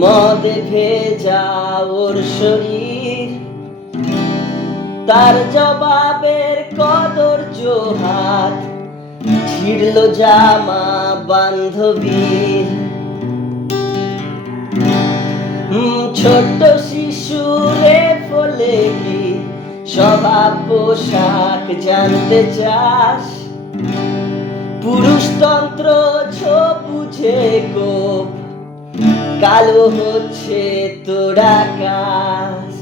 মদে ভেজা ওর শরীর, তার জবাবের কদর জোহাত ছিড়ল জামা বান্ধবীর। ছোট্ট শিশুরে ফলে কি স্বভাব পোশাক জানতে চাস? পুরুষতন্ত্র বুঝে গোপ, কালো হচ্ছে তোর আকাশ।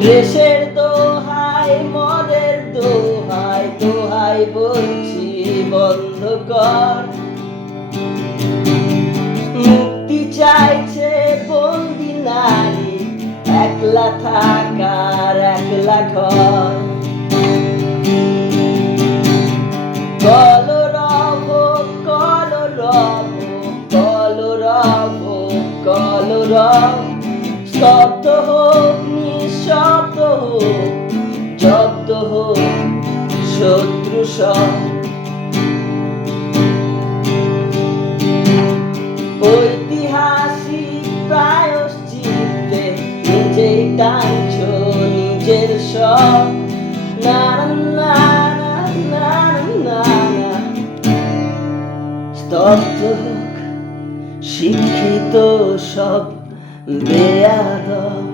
ড্রেসের দোহাই মদের দোহাই, দোহাই বলছি বন্ধ কর। মুক্তি চাইছে বন্দি নারী, একলা থাকার একলা ঘর। কলরব কলরব কলরব কলরব, স্তব্ধ হোক নিঃশব্দ হোক, জব্দ হোক শত্রু সব। ঐতিহাসিক প্রায়শ্চিত্তে নিজেই টানছ নিজের সব। না না না না না, স্তব্ধ হোক শিক্ষিত সব বেয়াদব।